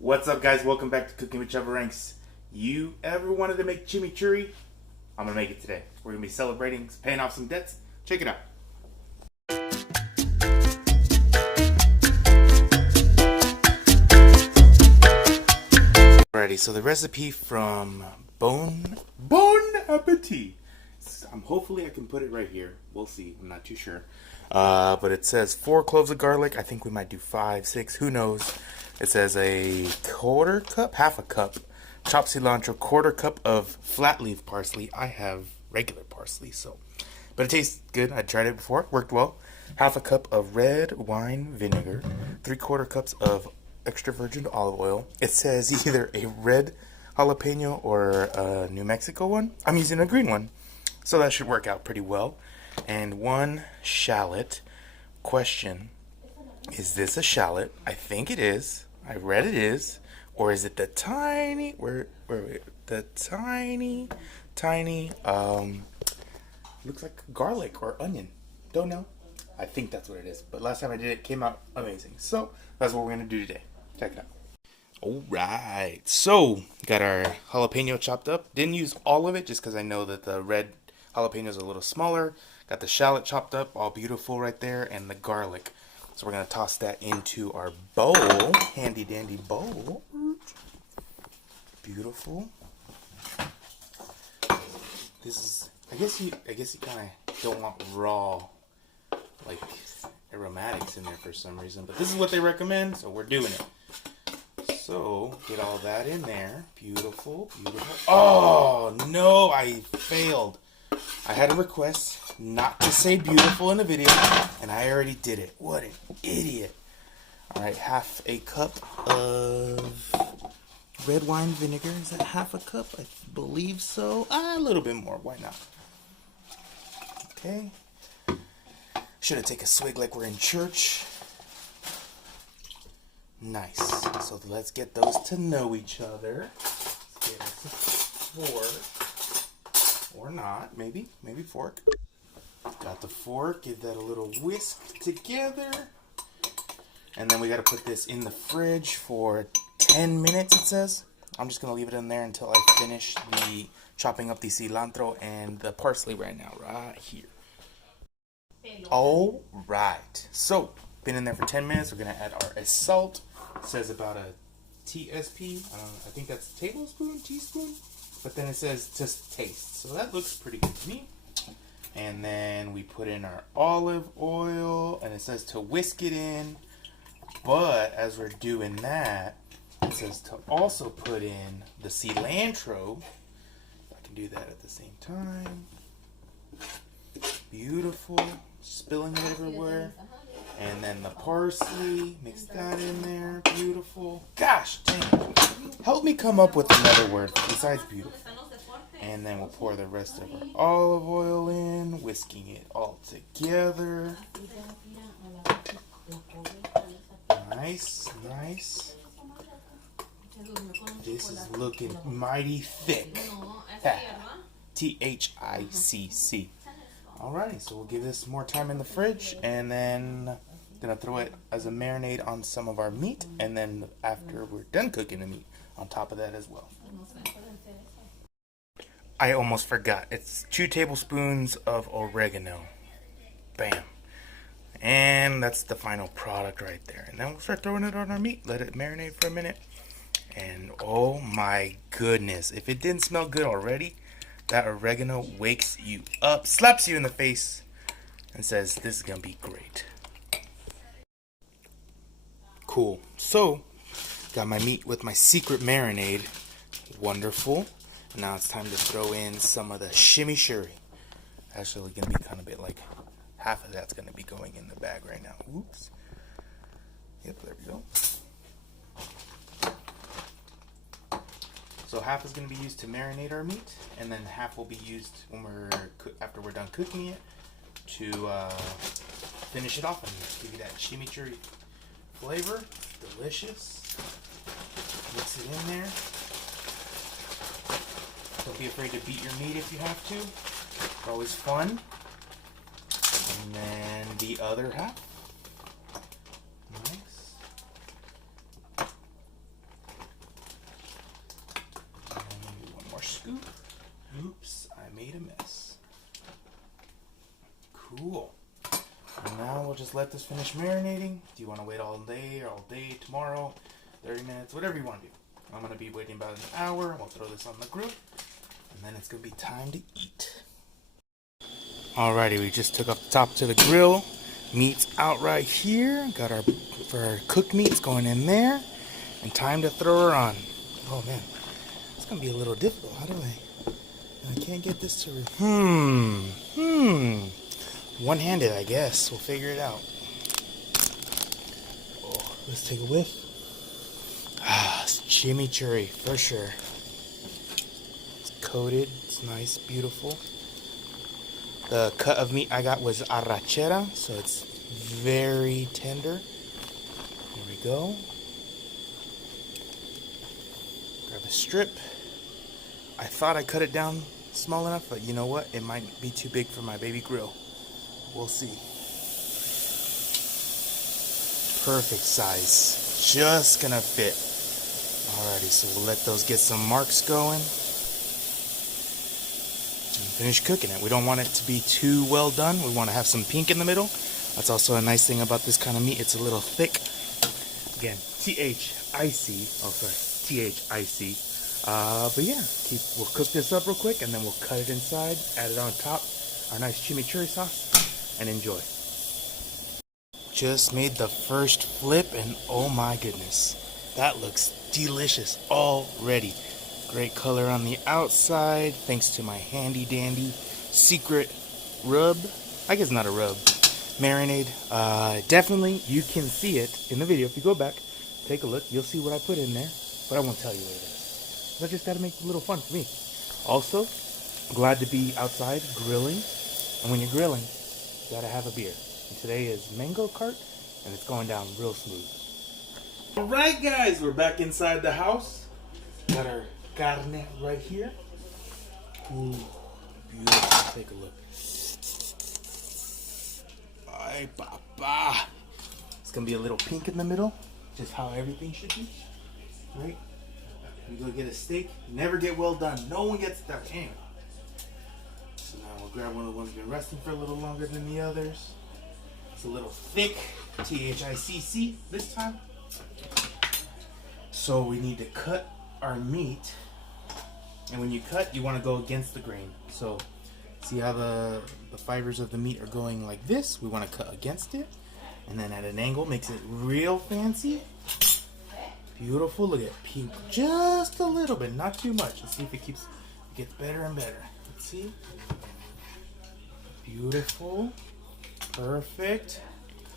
What's up, guys? Welcome back to Cooking with Chubaranks. You ever wanted to make chimichurri? I'm gonna make it today. We're gonna be celebrating, paying off some debts. Check it out. Alrighty, so the recipe from Bon Appetit. Hopefully I can put it right here. We'll see. I'm not too sure. But it says 4 cloves of garlic. I think we might do 5, 6. Who knows? It says a quarter cup, half a cup, chopped cilantro, quarter cup of flat leaf parsley. I have regular parsley, but it tastes good. I tried it before. It worked well. Half a cup of red wine vinegar, 3/4 cups of extra virgin olive oil. It says either a red jalapeno or a New Mexico one. I'm using a green one, so that should work out pretty well. And 1 shallot. Question: is this a shallot? I think it is. I read it is. Or is it the tiny, the tiny, looks like garlic or onion. Don't know. I think that's what it is. But last time I did it came out amazing. So that's what we're going to do today. Check it out. Alright. So, got our jalapeno chopped up. Didn't use all of it just because I know that the red jalapeno is a little smaller. Got the shallot chopped up, all beautiful right there, and the garlic. So we're going to toss that into our bowl, handy dandy bowl. Beautiful. This is, I guess you kind of don't want raw, like, aromatics in there for some reason, but this is what they recommend, so we're doing it. So, get all that in there. Beautiful, beautiful. Oh, no, I failed. I had a request not to say beautiful in the video, and I already did it. What an idiot. Alright, half a cup of red wine vinegar. Is that half a cup? I believe so. A little bit more. Why not? Okay. Should have taken a swig like we're in church. Nice. So let's get those to know each other. Let's get us a fork. Or not. Maybe fork. Got the fork. Give that a little whisk together. And then we got to put this in the fridge for 10 minutes, it says. I'm just going to leave it in there until I finish chopping up the cilantro and the parsley right now, right here. All right. So, been in there for 10 minutes. We're going to add our salt. It says about a TSP. I think that's tablespoon, teaspoon. But then it says just taste. So that looks pretty good to me. And then we put in our olive oil. And it says to whisk it in. But as we're doing that, it says to also put in the cilantro. If I can do that at the same time. Beautiful. Spilling it everywhere. And then the parsley. Mix that in there. Beautiful. Gosh dang. Help me come up with another word besides beautiful. And then we'll pour the rest of our olive oil in. Whisking it all together. Nice, nice. This is looking mighty thick. THICC. Alrighty, so we'll give this more time in the fridge, and then gonna throw it as a marinade on some of our meat, and then after we're done cooking the meat, on top of that as well. I almost forgot. It's 2 tablespoons of oregano. Bam. And that's the final product right there. And then we'll start throwing it on our meat. Let it marinate for a minute. And oh my goodness. If it didn't smell good already, that oregano wakes you up, slaps you in the face, and says, this is going to be great. Cool. So, got my meat with my secret marinade. Wonderful. Now it's time to throw in some of the chimichurri. Actually going to be kind of bit like half of that's going to be going in the bag right now. Oops. Yep, there we go. So half is going to be used to marinate our meat, and then half will be used when after we're done cooking it to finish it off and give you that chimichurri flavor. Delicious. Mix it in there. Don't be afraid to beat your meat if you have to. It's always fun. And then the other half. Nice. Cool. And now we'll just let this finish marinating. Do you want to wait all day, tomorrow, 30 minutes, whatever you want to do. I'm going to be waiting about an hour. We'll throw this on the grill. And then it's going to be time to eat. Alrighty, we just took up the top to the grill. Meat's out right here. Got our cooked meats going in there. And time to throw her on. Oh man, it's gonna be a little difficult. How do I can't get this to... One-handed, I guess. We'll figure it out. Oh, let's take a whiff. It's chimichurri, for sure. It's coated. It's nice, beautiful. The cut of meat I got was arrachera, so it's very tender. Here we go. Grab a strip. I thought I cut it down small enough, but you know what? It might be too big for my baby grill. We'll see. Perfect size. Just gonna fit. Alrighty, so we'll let those get some marks going. And finish cooking it. We don't want it to be too well done. We want to have some pink in the middle. That's also a nice thing about this kind of meat. It's a little thick. Again, T-H-I-C. Oh, sorry. T-H-I-C. But yeah, we'll cook this up real quick and then we'll cut it inside, add it on top, our nice chimichurri sauce, and enjoy. Just made the first flip and oh my goodness, that looks delicious already. Great color on the outside, thanks to my handy dandy secret rub. I guess not a rub. Marinade. Definitely, you can see it in the video. If you go back, take a look, you'll see what I put in there. But I won't tell you what it is. I just gotta make it a little fun for me. Also, glad to be outside grilling. And when you're grilling, you gotta have a beer. And today is mango cart, and it's going down real smooth. Alright guys, we're back inside the house. Got our carne right here. Ooh, beautiful. Take a look. Ay, papa. It's gonna be a little pink in the middle, just how everything should be. Right? We go get a steak. Never get well done. No one gets that. Anyway. So now we'll grab one of the ones been resting for a little longer than the others. It's a little thick. T-H-I-C-C this time. So we need to cut our meat. And when you cut, you want to go against the grain. So see how the fibers of the meat are going like this? We want to cut against it. And then at an angle, makes it real fancy. Beautiful. Look at pink. Just a little bit, not too much. Let's see if it gets better and better. Let's see. Beautiful. Perfect.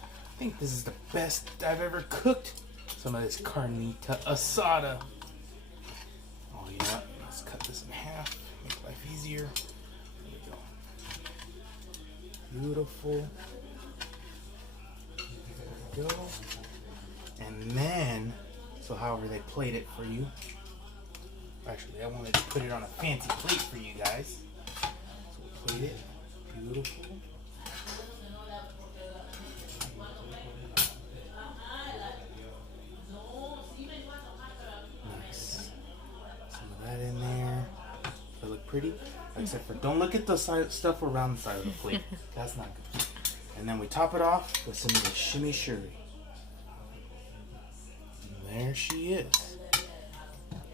I think this is the best I've ever cooked. Some of this carnita asada. Oh yeah. Let's cut this in half. Make life easier. There we go. Beautiful. There we go. And then, so however they plate it for you. Actually, I wanted to put it on a fancy plate for you guys. So we'll plate it. Beautiful. Nice. Some of that in there. Does that look pretty? Except for don't look at the stuff around the side of the plate. That's not good. And then we top it off with some of the chimichurri. There she is.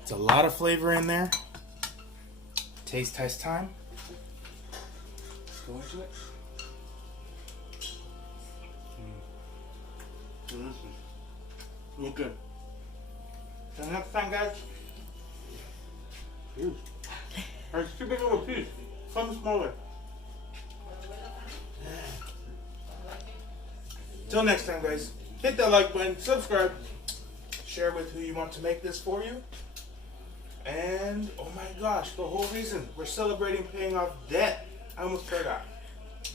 It's a lot of flavor in there. Taste test time. Let's go into it. Delicious. Look good. Till next time, guys. Huge. It's too big of a piece. Some smaller. Till next time, guys. Hit that like button. Subscribe. Share with who you want to make this for you. And, oh my gosh, the whole reason we're celebrating paying off debt. I almost forgot.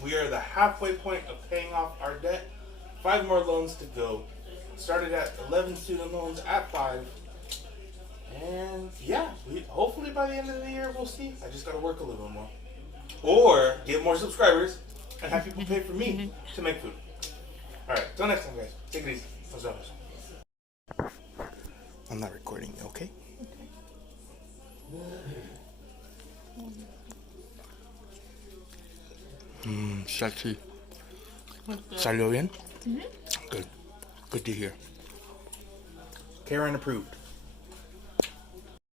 We are the halfway point of paying off our debt. 5 more loans to go. Started at 11 student loans at 5. And yeah, hopefully by the end of the year, we'll see. I just got to work a little more. Or get more subscribers and have people pay for me to make food. Alright, till next time, guys. Take it easy. Nos vemos. I'm not recording, okay? Sexy. Salió bien? Good. Good to hear. Karen approved.